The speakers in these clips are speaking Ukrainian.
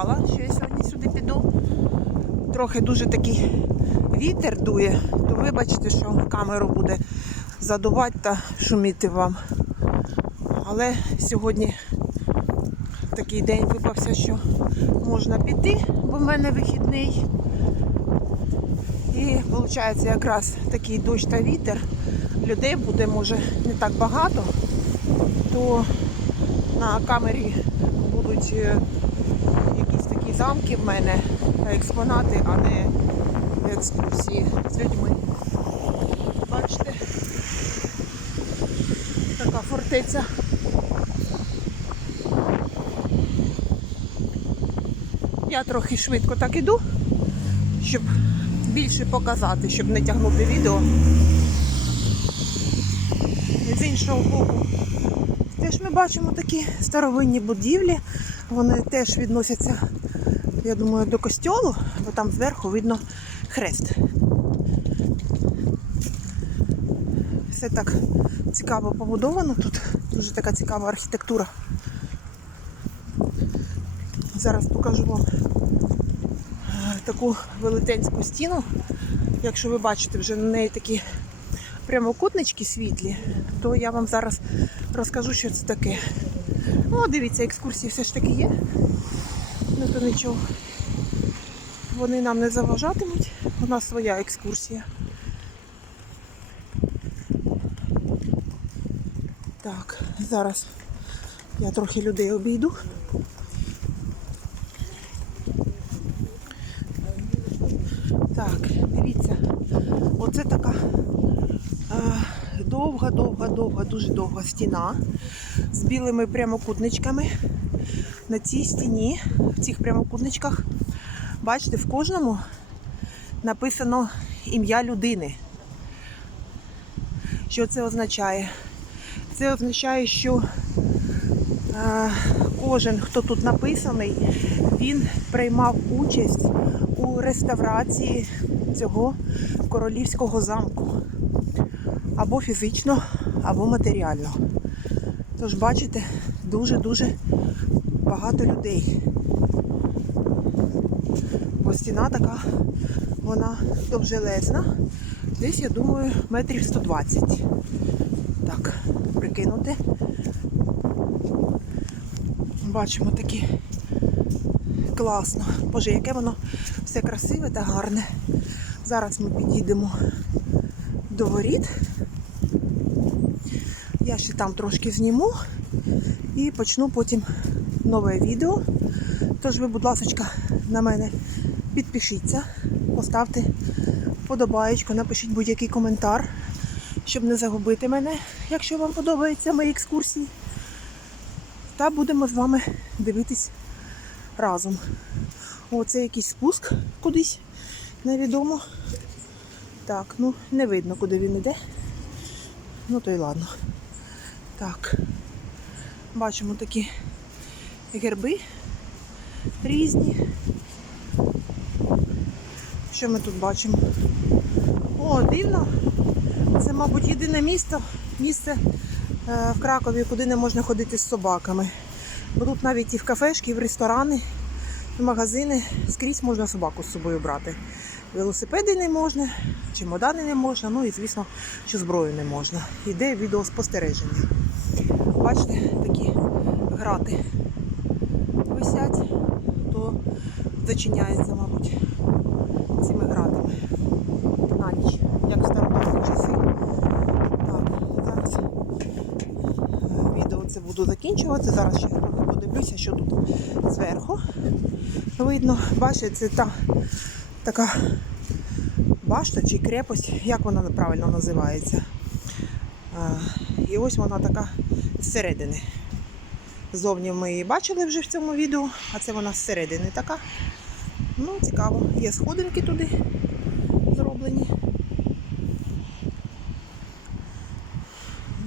обіцяла, що я сьогодні сюди піду. Трохи дуже такий вітер дує, то вибачте, що камеру буде задувати та шуміти вам. Але сьогодні такий день випався, що можна піти, бо в мене вихідний. І виходить якраз такий дощ та вітер. Людей буде може не так багато, то на камері будуть е, замки в мене, експонати, а не екскурсії з людьми. Бачите, така фортеця. Я трохи швидко так іду, щоб більше показати, щоб не тягнути відео. З іншого боку, теж ми бачимо такі старовинні будівлі. Вони теж відносяться, я думаю, до костьолу, бо там зверху видно хрест. Все так цікаво побудовано тут. Дуже така цікава архітектура. Зараз покажу вам е, таку велетенську стіну. Якщо ви бачите, вже на неї такі прямокутнички світлі, то я вам зараз розкажу, що це таке. О, дивіться, екскурсії все ж таки є. Ну то нічого. Вони нам не заважатимуть. У нас своя екскурсія. Так, зараз я трохи людей обійду. Так, дивіться, оце така е, довга, довга, довга, дуже довга стіна з білими прямокутничками. На цій стіні, в цих прямокутничках, бачите, в кожному написано ім'я людини. Що це означає? Це означає, що е, кожен, хто тут написаний, він приймав участь у реставрації цього королівського замку. Або фізично, або матеріально. Тож, бачите, дуже-дуже багато людей. Бо стіна така, вона довжелезна. Десь, я думаю, метрів 120. Так, прикинути. Бачимо такі класно. Боже, яке воно все красиве та гарне. Зараз ми підійдемо до воріт. Я ще там трошки зніму і почну потім нове відео. Тож ви, будь ласка, на мене підпишіться, поставте вподобаєчку, напишіть будь-який коментар, щоб не загубити мене, якщо вам подобаються мої екскурсії. Та будемо з вами дивитись разом. О, це якийсь спуск кудись, невідомо. Так, ну не видно, куди він іде. Ну то й ладно. Так. Бачимо такі герби різні. Що ми тут бачимо? О, дивно. Це, мабуть, єдине місто, місце е, в Кракові, куди не можна ходити з собаками. Бо тут навіть і в кафешки, і в ресторани, і в магазини скрізь можна собаку з собою брати. Велосипеди не можна, чемодани не можна, ну і звісно, що зброю не можна. Іде відеоспостереження. Бачите, такі грати висять, то зачиняється, мабуть, цими гратами на ніч, як в стародавні часи. Так, зараз відео це буду закінчувати. Зараз ще трохи подивлюся, що тут зверху видно. Бачите, це та така башта чи крепость, як вона правильно називається. І ось вона така зсередини. Зовні ми її бачили вже в цьому відео, а це вона зсередини така. Ну, цікаво. Є сходинки туди зроблені.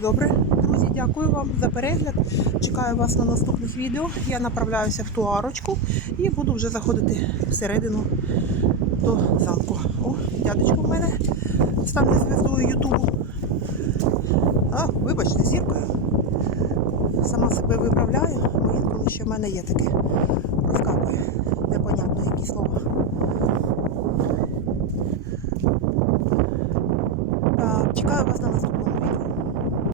Добре, друзі, дякую вам за перегляд. Чекаю вас на наступних відео. Я направляюся в ту арочку і буду вже заходити всередину до замку. О, дядечко в мене стане зв'язкою Ютубу. А, вибачте, зіркою сама себе виправляю, тому що в мене є таке розкапує непонятно які слова.